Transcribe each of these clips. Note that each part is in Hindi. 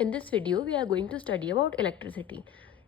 In this video we are going to study about electricity.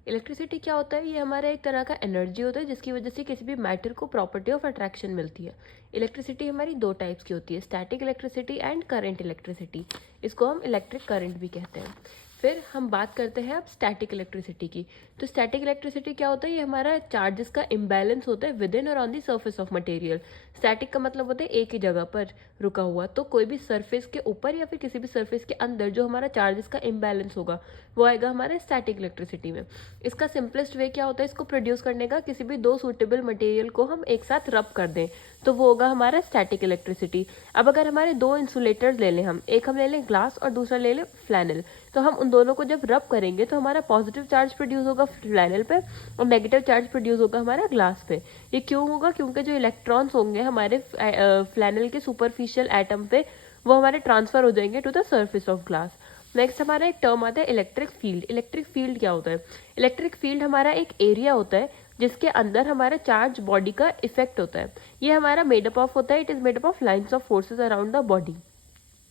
Electricity क्या होता है? ये हमारा एक तरह का एनर्जी होता है जिसकी वजह से किसी भी मैटर को प्रॉपर्टी ऑफ अट्रैक्शन मिलती है। इलेक्ट्रिसिटी हमारी दो टाइप्स की होती है, static electricity and current electricity. इसको हम इलेक्ट्रिक करंट भी कहते हैं। फिर हम बात करते हैं अब स्टैटिक इलेक्ट्रिसिटी की। तो स्टैटिक इलेक्ट्रिसिटी क्या होता है? ये हमारा चार्जेस का इम्बैलेंस होता है विद इन और on the surface of material. Static का मतलब होता है एक ही जगह पर रुका हुआ, तो कोई भी सरफेस के ऊपर या फिर किसी भी सरफेस के अंदर जो हमारा चार्जेस का इम्बैलेंस होगा वो आएगा हमारे स्टैटिक इलेक्ट्रिसिटी में। इसका सिंपलेस्ट वे क्या होता है इसको प्रोड्यूस करने का? किसी भी दो सूटेबल मटेरियल को हम एक साथ रब कर दें तो वो होगा हमारा स्टैटिक इलेक्ट्रिसिटी। अब अगर हमारे दो इंसुलेटर्स ले लें, हम एक हम ले लें ग्लास और दूसरा ले लें फ्लैनल, तो हम उन दोनों को जब रब करेंगे तो हमारा पॉजिटिव चार्ज प्रोड्यूस होगा फ्लैनल पे और नेगेटिव चार्ज प्रोड्यूस होगा हमारा ग्लास पे। ये क्यों होगा? क्योंकि जो इलेक्ट्रॉन्स होंगे हमारे फ्लैनल के सुपरफिशियल एटम पे वो हमारे ट्रांसफर हो जाएंगे to the surface of glass. Next हमारा एक टर्म आता है इलेक्ट्रिक फील्ड। इलेक्ट्रिक फील्ड क्या होता है? इलेक्ट्रिक फील्ड हमारा एक एरिया होता है जिसके अंदर हमारा चार्ज बॉडी का इफेक्ट होता है। ये हमारा मेडअप ऑफ होता है, it is made up of lines of forces around the body.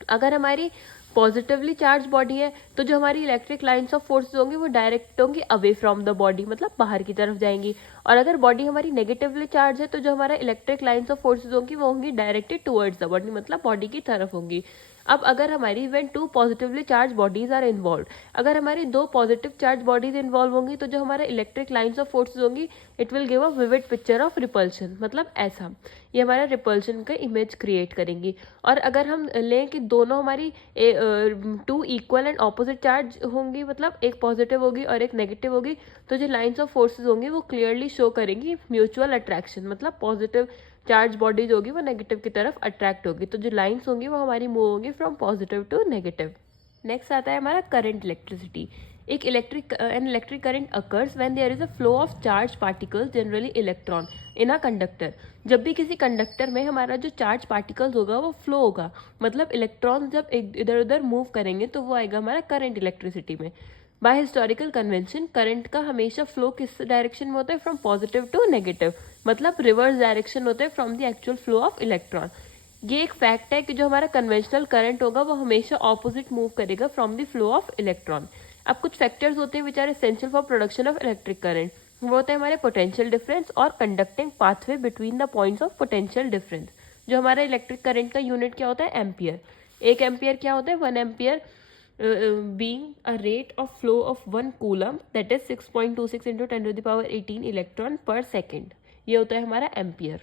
अगर हमारी पॉजिटिवली चार्ज बॉडी है तो जो हमारी इलेक्ट्रिक लाइन्स ऑफ फोर्सेस होंगी वो डायरेक्ट होंगी अवे फ्रॉम द बॉडी, मतलब बाहर की तरफ जाएंगी। और अगर बॉडी हमारी नेगेटिवली चार्ज है तो जो हमारा इलेक्ट्रिक लाइन्स ऑफ फोर्सेस होंगी वो होंगी डायरेक्टेड टुवर्ड्स द बॉडी, मतलब बॉडी की तरफ होंगी। अब अगर हमारी when two positively charge bodies are involve, अगर हमारी दो पॉजिटिव चार्ज बॉडीज इन्वॉल्व होंगी तो जो हमारे इलेक्ट्रिक लाइन्स ऑफ फोर्सेस होंगी it will give a vivid picture of repulsion, मतलब ऐसा ये हमारा रिपल्शन का इमेज क्रिएट करेंगी। और अगर हम लें कि दोनों हमारी two equal and opposite charge होंगी, मतलब एक पॉजिटिव होगी और एक नेगेटिव होगी, तो जो लाइन्स ऑफ फोर्सेस होंगी वो क्लियरली शो करेंगी म्यूचुअल अट्रैक्शन, मतलब पॉजिटिव चार्ज बॉडीज होगी वो नेगेटिव की तरफ अट्रैक्ट होगी। तो जो लाइन्स होंगी वो हमारी मूव होंगी from positive to negative. Next आता है हमारा करंट इलेक्ट्रिसिटी। एक electric current occurs when there is a flow of charge particles, generally electron, in a conductor. जब भी किसी कंडक्टर में हमारा जो चार्ज पार्टिकल्स होगा वो फ्लो होगा, मतलब इलेक्ट्रॉन जब इधर उधर मूव करेंगे तो वो आएगा हमारा करंट इलेक्ट्रिसिटी में। बाय हिस्टोरिकल कन्वेंशन करंट का हमेशा फ्लो किस डायरेक्शन में होता है? फ्रॉम पॉजिटिव टू नेगेटिव, मतलब रिवर्स डायरेक्शन होता है from the actual flow of electron. ये एक फैक्ट है कि जो हमारा कन्वेंशनल करंट होगा वो हमेशा ऑपोजिट मूव करेगा from the flow of electron. अब कुछ फैक्टर्स होते हैं which are essential for production of electric current. वो होते हैं हमारे पोटेंशियल डिफरेंस और conducting pathway between the points of potential difference. जो हमारा इलेक्ट्रिक करंट का यूनिट क्या होता है? एम्पियर। एक एम्पियर क्या होता है? 1 ampere being a rate of flow of 1 coulomb, that is 6.26 into 10 to the power 18 electron पर सेकेंड। ये होता है हमारा एम्पियर।